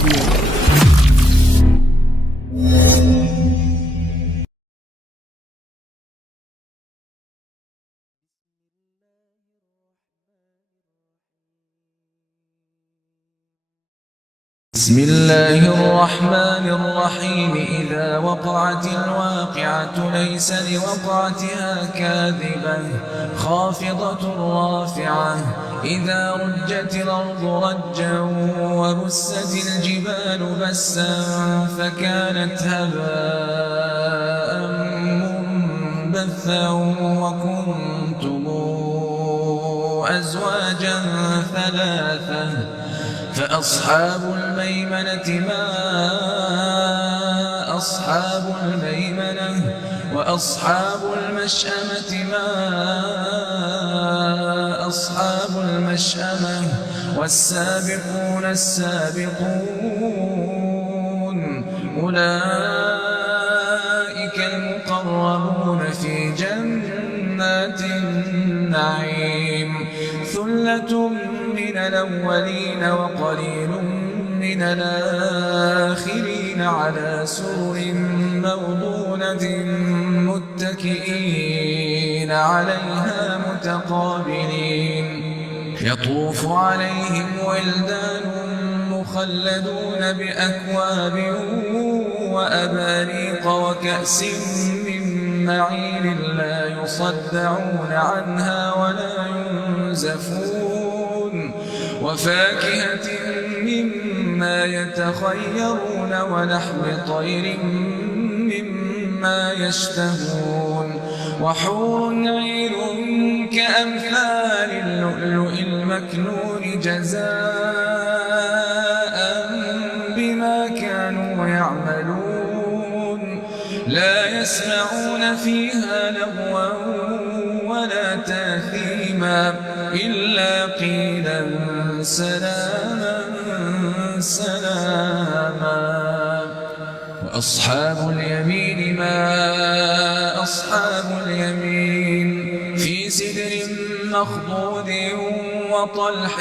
Radio. بسم الله الرحمن الرحيم. إذا وقعت الواقعة ليس لوقعتها كاذبة خافضة رافعة. إذا رجت الأرض رجا وبست الجبال بسا فكانت هباء منبثا وكنتم أزواجا ثلاثا. فأصحاب الميمنة ما أصحاب الميمنة وأصحاب المشأمة ما أصحاب المشأمة والسابقون السابقون أولئك المقربون في جنات النعيم. ثلة من الأولين وقليل من الآخرين على سرر موضونة متكئين عليها متقابلين. يطوف عليهم ولدان مخلدون بأكواب وأباريق وكأس من معين لا يصدعون عنها ولا ينزفون. وفاكهة مما يتخيرون ولحم طير مما يشتهون. وحور عين كأمثال اللؤلؤ المكنون جزاء بما كانوا يعملون. لا يسمعون فيها لغوا ولا تأثيما إلا قيلا سلاما سلاما. وأصحاب اليمين ما أصحاب اليمين. في سدر مخضود وطلح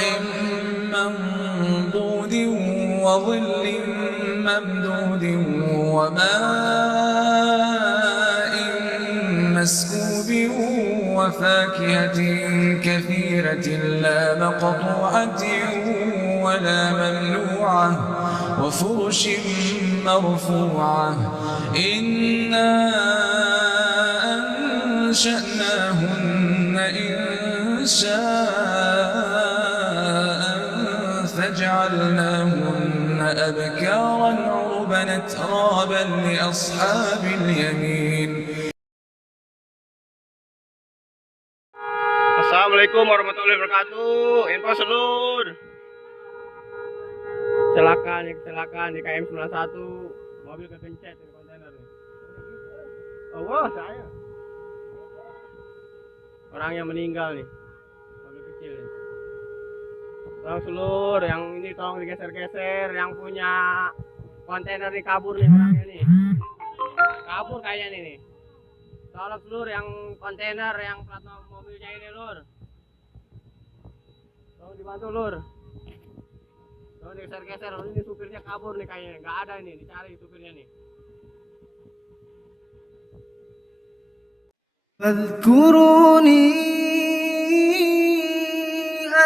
منضود وظل ممدود وماء مسكوب وفاكهة كثيرة لا مقطوعة ولا ممنوعة وفرش مرفوعة. إنا أنشأناهن إنشاء فجعلناهن أبكارا عربا أترابا لأصحاب اليمين. Assalamualaikum warahmatullahi wabarakatuh. Info seluruh. Kecelakaan di KM 91, mobil kegencet di kontainer. Oh wah, saya. Orang yang meninggal nih, mobil kecil nih. Tolong seluruh, yang ini tolong digeser-geser, yang punya kontainer nih kabur nih orangnya nih. Kabur kayaknya nih. Tolong seluruh yang kontainer yang plat mobilnya ini lur. Tolong dibantu lur. Tolong digeser-geser, ini supirnya kabur nih kayaknya. Nggak ada ini, dicari supirnya nih. فاذكروني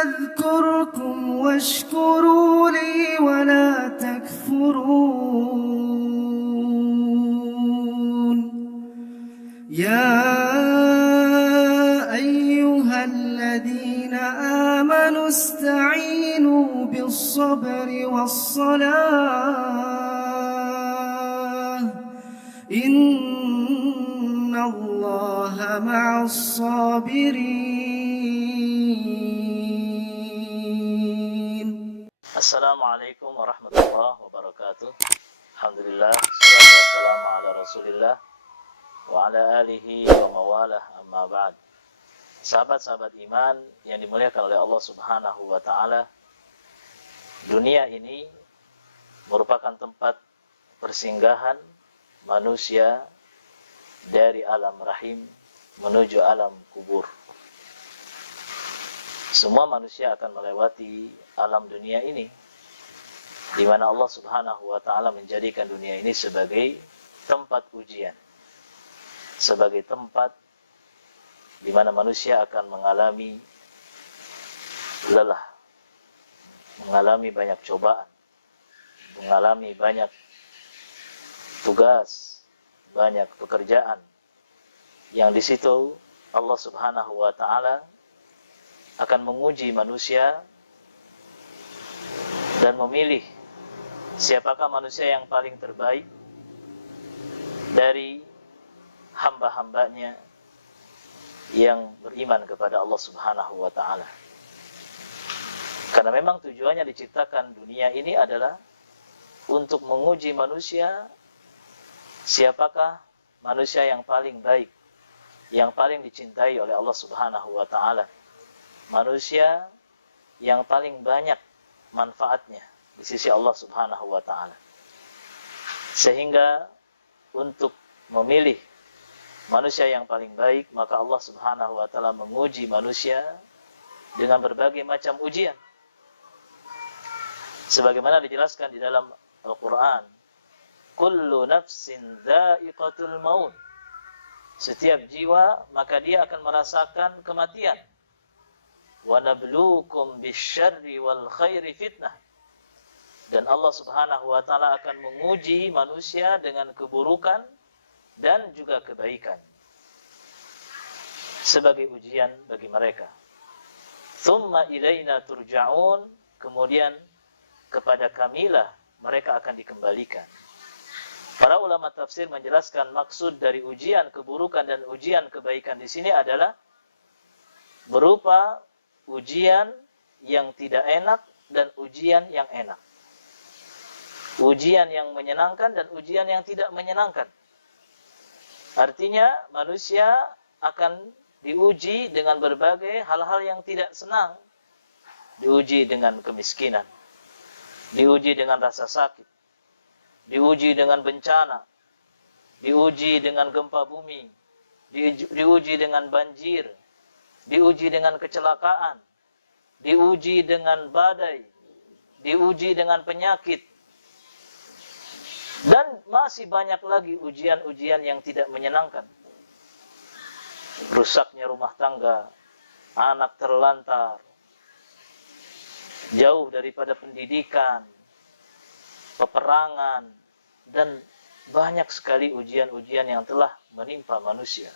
أذكركم واشكروا لي ولا تكفرون. يا أيها الذين آمنوا استعينوا بالصبر والصلاة إن الله مع الصابرين. Assalamualaikum warahmatullahi wabarakatuh. Alhamdulillah, salatu wassalamu ala rasulillah wa ala alihi wa mawalah, amma ba'd. Sahabat-sahabat iman yang dimuliakan oleh Allah subhanahu wa ta'ala, dunia ini merupakan tempat persinggahan manusia dari alam rahim menuju alam kubur. Semua manusia akan melewati alam dunia ini. di mana Allah Subhanahu wa taala menjadikan dunia ini sebagai tempat ujian, sebagai tempat di mana manusia akan mengalami lelah, mengalami banyak cobaan, mengalami banyak tugas, banyak pekerjaan, yang di situ Allah Subhanahu wa taala akan menguji manusia dan memilih siapakah manusia yang paling terbaik dari hamba-hambanya yang beriman kepada Allah Subhanahu wa taala. Karena memang tujuannya diciptakan dunia ini adalah untuk menguji manusia, siapakah manusia yang paling baik, yang paling dicintai oleh Allah Subhanahu wa taala. Manusia yang paling banyak manfaatnya di sisi Allah Subhanahu wa taala. Sehingga untuk memilih manusia yang paling baik, maka Allah Subhanahu wa taala menguji manusia dengan berbagai macam ujian. Sebagaimana dijelaskan di dalam Al-Qur'an, kullu nafsin dha'iqatul maut. Setiap jiwa maka dia akan merasakan kematian. Wa nabluukum bisyarri wal khairi fitnah. Dan Allah Subhanahu wa taala akan menguji manusia dengan keburukan dan juga kebaikan sebagai ujian bagi mereka. Tsumma ilaina turja'un, kemudian kepada kamilah mereka akan dikembalikan. Para ulama tafsir menjelaskan maksud dari ujian keburukan dan ujian kebaikan di sini adalah berupa ujian yang tidak enak dan ujian yang enak. Ujian yang menyenangkan dan ujian yang tidak menyenangkan. Artinya manusia akan diuji dengan berbagai hal-hal yang tidak senang. Diuji dengan kemiskinan, diuji dengan rasa sakit, diuji dengan bencana, diuji dengan gempa bumi, diuji dengan banjir, diuji dengan kecelakaan, diuji dengan badai, diuji dengan penyakit, dan masih banyak lagi ujian-ujian yang tidak menyenangkan. Rusaknya rumah tangga, anak terlantar, jauh daripada pendidikan, peperangan, dan banyak sekali ujian-ujian yang telah menimpa manusia.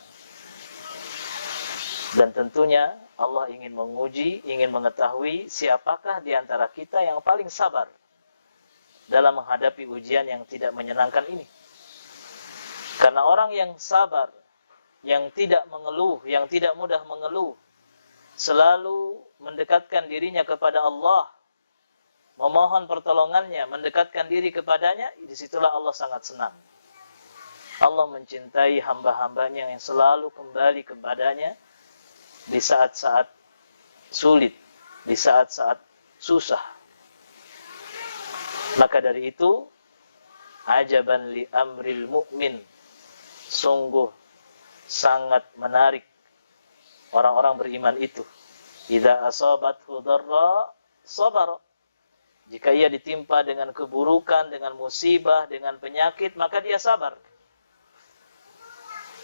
Dan tentunya Allah ingin menguji, ingin mengetahui siapakah di antara kita yang paling sabar dalam menghadapi ujian yang tidak menyenangkan ini. Karena orang yang sabar, yang tidak mengeluh, yang tidak mudah mengeluh, selalu mendekatkan dirinya kepada Allah, memohon pertolongannya, mendekatkan diri kepadanya, disitulah Allah sangat senang. Allah mencintai hamba-hambanya yang selalu kembali kepadanya di saat-saat sulit, di saat-saat susah. Maka dari itu, ajaban li amril mu'min, sungguh sangat menarik orang-orang beriman itu. Idza asabathu dharra sabara. Jika ia ditimpa dengan keburukan, dengan musibah, dengan penyakit, maka dia sabar.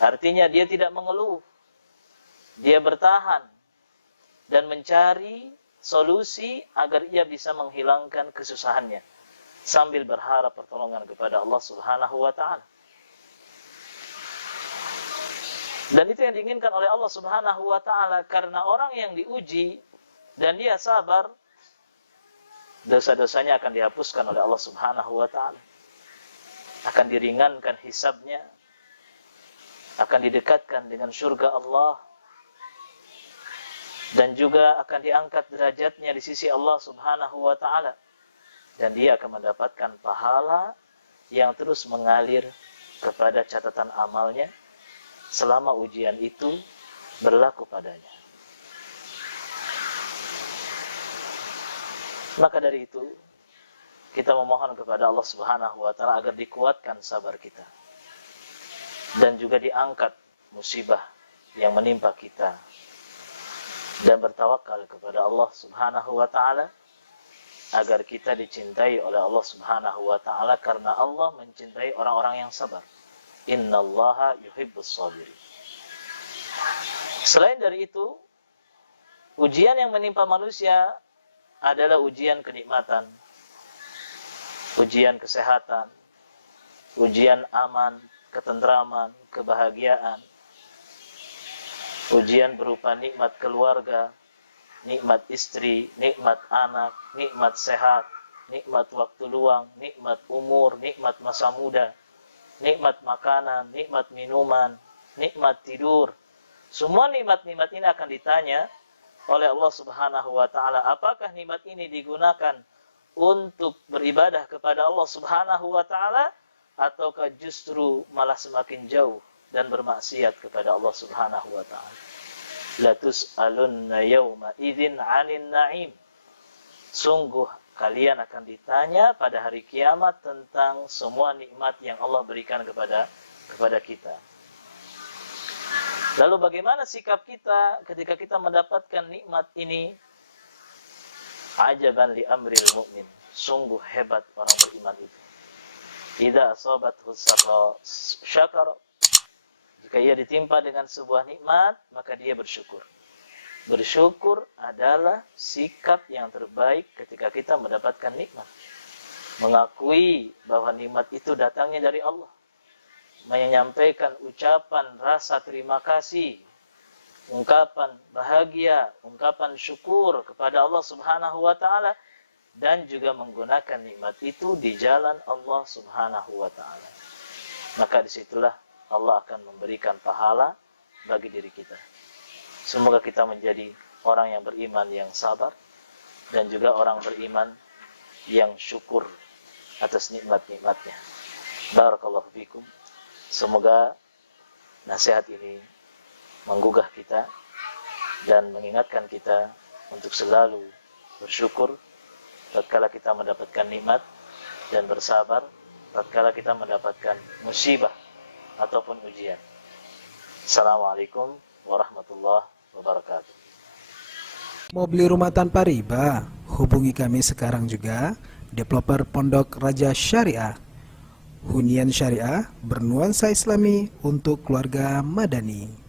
Artinya dia tidak mengeluh. Dia bertahan dan mencari solusi agar ia bisa menghilangkan kesusahannya sambil berharap pertolongan kepada Allah Subhanahu wa taala. Dan itu yang diinginkan oleh Allah Subhanahu wa taala, karena orang yang diuji dan dia sabar, dosa-dosanya akan dihapuskan oleh Allah Subhanahu wa taala. Akan diringankan hisabnya, akan didekatkan dengan surga Allah, dan juga akan diangkat derajatnya di sisi Allah Subhanahu wa taala. Dan dia akan mendapatkan pahala yang terus mengalir kepada catatan amalnya selama ujian itu berlaku padanya. Maka dari itu, kita memohon kepada Allah Subhanahu wa taala agar dikuatkan sabar kita. Dan juga diangkat musibah yang menimpa kita. Dan bertawakal kepada Allah Subhanahu wa taala agar kita dicintai oleh Allah Subhanahu wa taala, karena Allah mencintai orang-orang yang sabar. Innallaha yuhibbus sabirin. Selain dari itu, ujian yang menimpa manusia adalah ujian kenikmatan, ujian kesehatan, ujian aman, ketentraman, kebahagiaan, ujian berupa nikmat keluarga, nikmat istri, nikmat anak, nikmat sehat, nikmat waktu luang, nikmat umur, nikmat masa muda, nikmat makanan, nikmat minuman, nikmat tidur. Semua nikmat-nikmat ini akan ditanya oleh Allah Subhanahu wa taala, apakah nikmat ini digunakan untuk beribadah kepada Allah Subhanahu wa taala, ataukah justru malah semakin jauh dan bermaksiat kepada Allah Subhanahu wa taala. La tus'alunna yawma idzin 'anil na'im. Sungguh kalian akan ditanya pada hari kiamat tentang semua nikmat yang Allah berikan kepada kita. Lalu bagaimana sikap kita ketika kita mendapatkan nikmat ini? Ajaban li amril mu'min. Sungguh hebat orang beriman itu. Idza asabathu sarra syakara. Jika ia ditimpa dengan sebuah nikmat, maka dia bersyukur. Bersyukur adalah sikap yang terbaik ketika kita mendapatkan nikmat. Mengakui bahwa nikmat itu datangnya dari Allah. Menyampaikan ucapan rasa terima kasih, ungkapan bahagia, ungkapan syukur kepada Allah Subhanahu wa taala, dan juga menggunakan nikmat itu di jalan Allah Subhanahu wa taala. Maka disitulah Allah akan memberikan pahala bagi diri kita. Semoga kita menjadi orang yang beriman yang sabar, dan juga orang beriman yang syukur atas nikmat-nikmatnya. Barakallahu fikum. Semoga nasihat ini menggugah kita dan mengingatkan kita untuk selalu bersyukur tatkala kita mendapatkan nikmat, dan bersabar tatkala kita mendapatkan musibah ataupun ujian. Assalamualaikum warahmatullahi wabarakatuh. Mau beli rumah tanpa riba? Hubungi kami sekarang juga, developer Pondok Raja Syariah. Hunian syariah bernuansa Islami untuk keluarga madani.